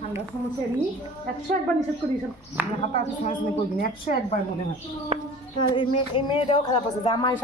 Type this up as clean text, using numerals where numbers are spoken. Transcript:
ঠান্ডার সমস্যা নিয়ে 101 বার নিষেধ করি সব হাতাহাতি সমালোচনা করবি না 101 বার মনে হয়। এই মেয়েটাও খারাপ আছে জামাই